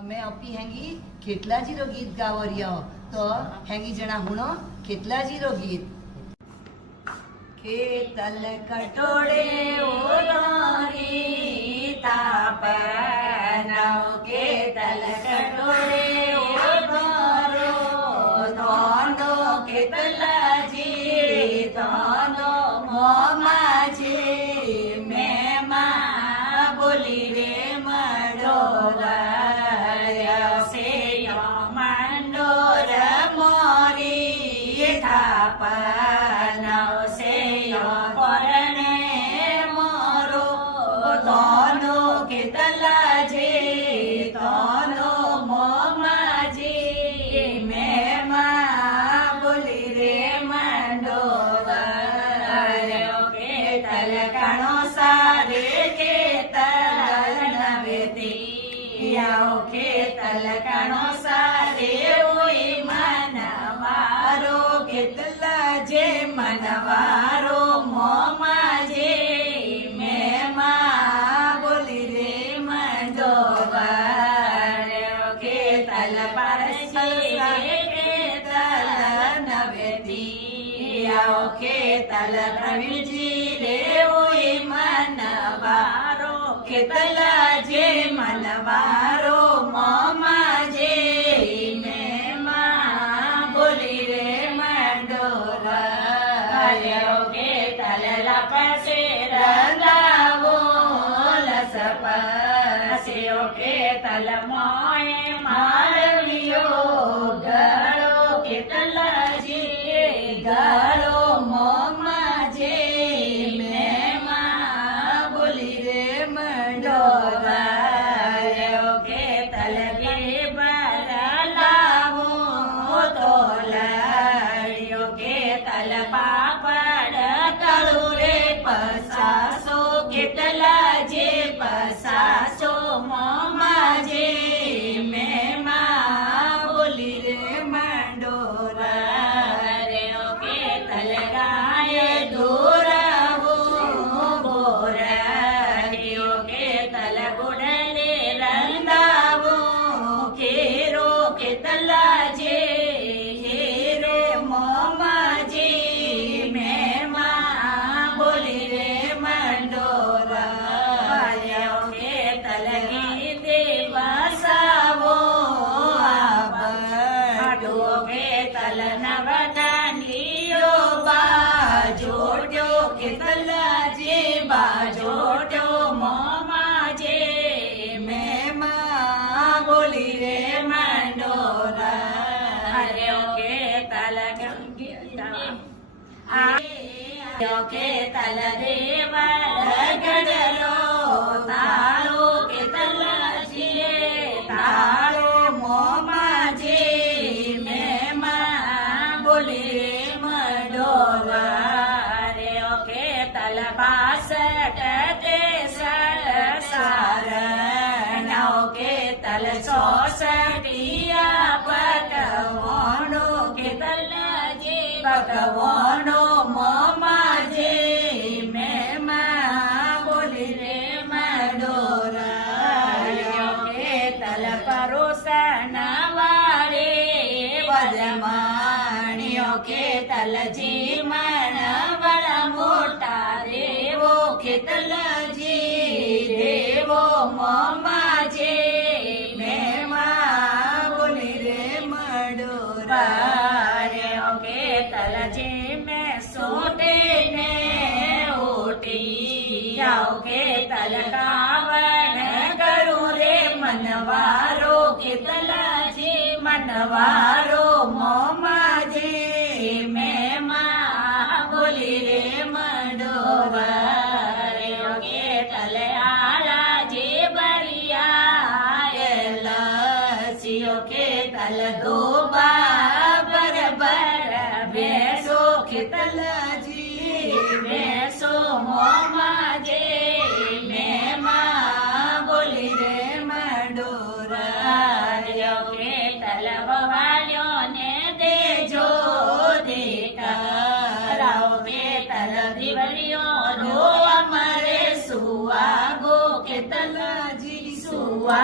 અમે अपी हेंगी खेतलाजीरो गीत गावरिया तो हेंगी जना हुणो खेतलाजीरो गीत। खेतल कटोड़े ओरी तापनाओ खेतल कटोड़े ओरो दोनो खेतलाजी दोनो मोमाजी मेमा बोली रे मडोरा खेतल कणो सारे ओई मनवारो खेतला जे मनवारो मोमा जे मेमा बोली रे मंडोवारे खेतल परसी खेतल नवेती आओ खेतल प्रवीणजी रे ओई मनवारो खेतला जे मनवारो मोमा जे मेमा बोली रे मंडोरा खेतल लपसे रंगावो लसपसे खेतल मोए मारवियो गळो खेतल जी गळो मोमा जे मेमा बोली रे मंडोरा पापड़ तळू रे पसासो खेतला जे पसासो मोमा जे मेमा बोली रे मंडोरा रे खेतल गाय दूरावो बोरा रे खेतल गुडले रंदावो खेरो खेतला जे खेतला जे बाजोटो मोमा जे मेमा बोली रे मंडोरा रे खेतल खेतल देवर गडलो तारो खेतला जे तारो मोमा जे मेमा बोली रे मंडोरा बासठ तेसठ सारणो खेतल 64 पकवानो खेतल जे पकवानो मोमा जे मेमा बोली रे मंडोरा खेतल परोसन वाले बदमाणियो खेतल जी मन बड़ा मोटा देवो खेतला जी देवो मोमा जे मेमा बोली रे मंडोरा रे खेतल जी में सोटे ने ओटी जाओ खेतल कावण करो रे मनवारो खेतला जी मनवारो मोमा जे मेमा बोली रे मंडोरा खेतल आला जे बरिया लसियो खेतल दो बराबर भैंसो खेतल जी भैंसो मोमा जे मेमा बोली रे मंडोरा खेतल बवालियो ने देजो देखा खेतल दिवलियो रो अमरे सुआ गो खेतल जी सुआ